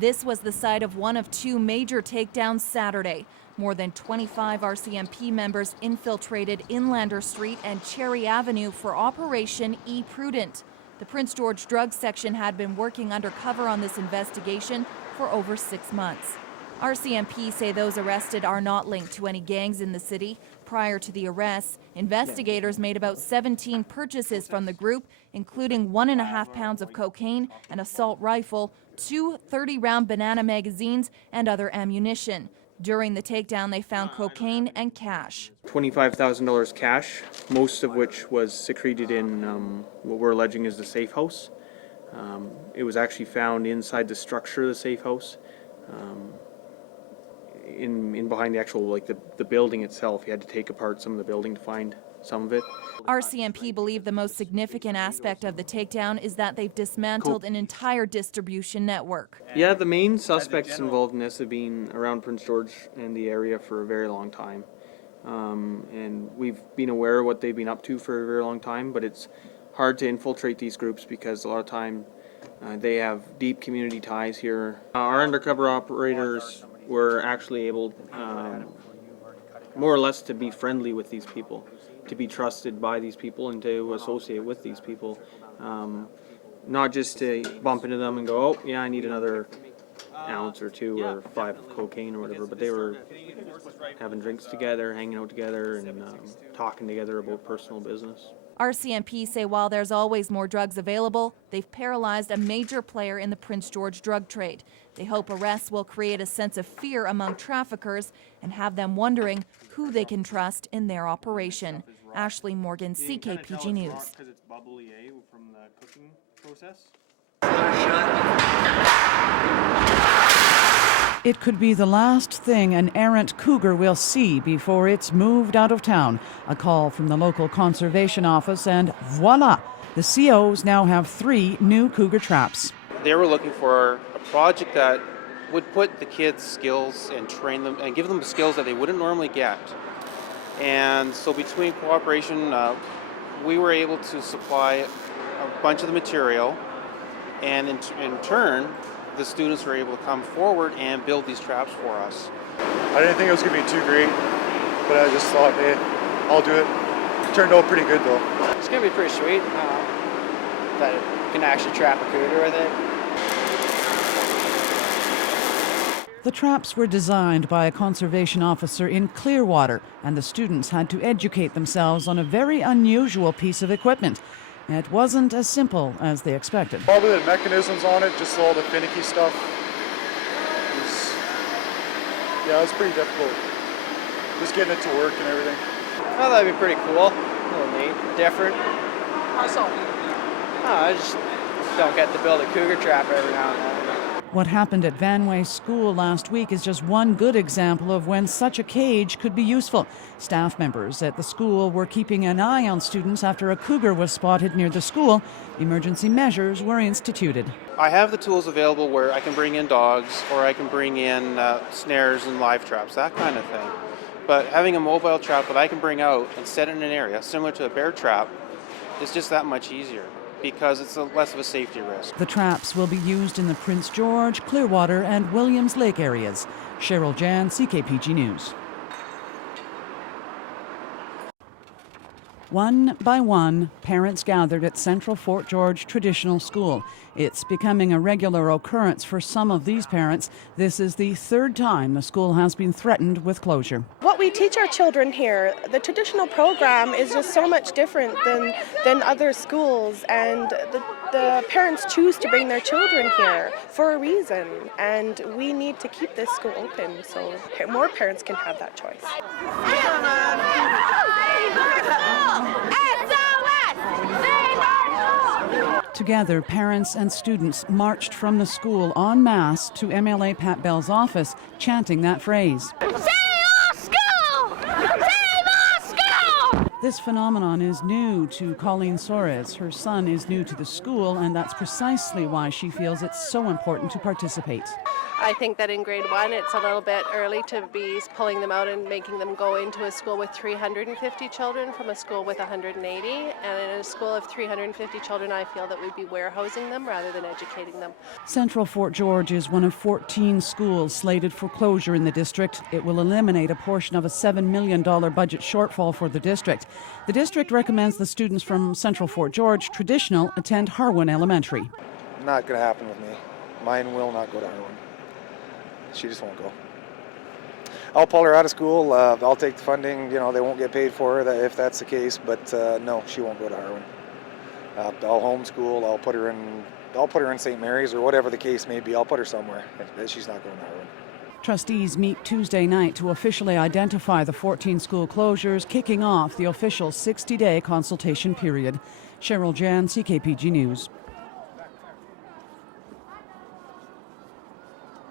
This was the site of one of two major takedowns Saturday. More than 25 RCMP members infiltrated Inlander Street and Cherry Avenue for Operation E Prudent. The Prince George Drug Section had been working undercover on this investigation for over 6 months. RCMP say those arrested are not linked to any gangs in the city. Prior to the arrests, investigators made about 17 purchases from the group, including 1.5 pounds of cocaine, an assault rifle, 2 30-round banana magazines, and other ammunition. During the takedown, they found cocaine and cash. $25,000 cash, most of which was secreted in what we're alleging is the safe house. It was actually found inside the structure of the safe house. In behind the actual, the building itself. You had to take apart some of the building to find some of it. RCMP believe the most significant aspect of the takedown is that they've dismantled an entire distribution network. Yeah, the main suspects involved in this have been around Prince George and the area for a very long time. And we've been aware of what they've been up to for a very long time, but it's hard to infiltrate these groups because a lot of time they have deep community ties here. Our undercover operators were actually able more or less to be friendly with these people, to be trusted by these people and to associate with these people. Not just to bump into them and go, oh yeah, I need another ounce or 2 or 5 of cocaine or whatever, but they were having drinks together, hanging out together, and talking together about personal business. RCMP say while there's always more drugs available, they've paralyzed a major player in the Prince George drug trade. They hope arrests will create a sense of fear among traffickers and have them wondering who they can trust in their operation. Ashley Morgan, CKPG News. Because it's bubbly, from the cooking process. It could be the last thing an errant cougar will see before it's moved out of town. A call from the local conservation office and voila! The COs now have 3 new cougar traps. They were looking for a project that would put the kids' skills and train them and give them the skills that they wouldn't normally get. And so between cooperation, we were able to supply a bunch of the material, and in turn, the students were able to come forward and build these traps for us. I didn't think it was going to be too great, but I just thought, hey, I'll do it. It turned out pretty good though. It's going to be pretty sweet that it can actually trap a cougar with it. The traps were designed by a conservation officer in Clearwater, and the students had to educate themselves on a very unusual piece of equipment. It wasn't as simple as they expected. Probably the mechanisms on it, just all the finicky stuff. It was pretty difficult. Just getting it to work and everything. Oh, that'd be pretty cool. A little neat, different. How so? I just don't get to build a cougar trap every now and then. What happened at Vanway School last week is just one good example of when such a cage could be useful. Staff members at the school were keeping an eye on students after a cougar was spotted near the school. Emergency measures were instituted. I have the tools available where I can bring in dogs or I can bring in snares and live traps, that kind of thing. But having a mobile trap that I can bring out and set in an area similar to a bear trap is just that much easier, because it's less of a safety risk. The traps will be used in the Prince George, Clearwater and Williams Lake areas. Cheryl Jan, CKPG News. One by one, parents gathered at Central Fort George Traditional School. It's becoming a regular occurrence for some of these parents. This is the 3rd time the school has been threatened with closure. What we teach our children here, the traditional program is just so much different than other schools, and the parents choose to bring their children here for a reason, and we need to keep this school open so more parents can have that choice. Together, parents and students marched from the school en masse to MLA Pat Bell's office, chanting that phrase. Save our school! Save our school! This phenomenon is new to Colleen Soares. Her son is new to the school, and that's precisely why she feels it's so important to participate. I think that in grade 1 it's a little bit early to be pulling them out and making them go into a school with 350 children from a school with 180. And in a school of 350 children, I feel that we'd be warehousing them rather than educating them. Central Fort George is one of 14 schools slated for closure in the district. It will eliminate a portion of a $7 million budget shortfall for the district. The district recommends the students from Central Fort George Traditional attend Harwin Elementary. Not going to happen with me. Mine will not go to Harwin. She just won't go. I'll pull her out of school. I'll take the funding. They won't get paid for her if that's the case. But no, she won't go to Harwin. I'll homeschool. I'll put her in St. Mary's or whatever the case may be. I'll put her somewhere. She's not going to Harwin. Trustees meet Tuesday night to officially identify the 14 school closures, kicking off the official 60-day consultation period. Cheryl Jan, CKPG News.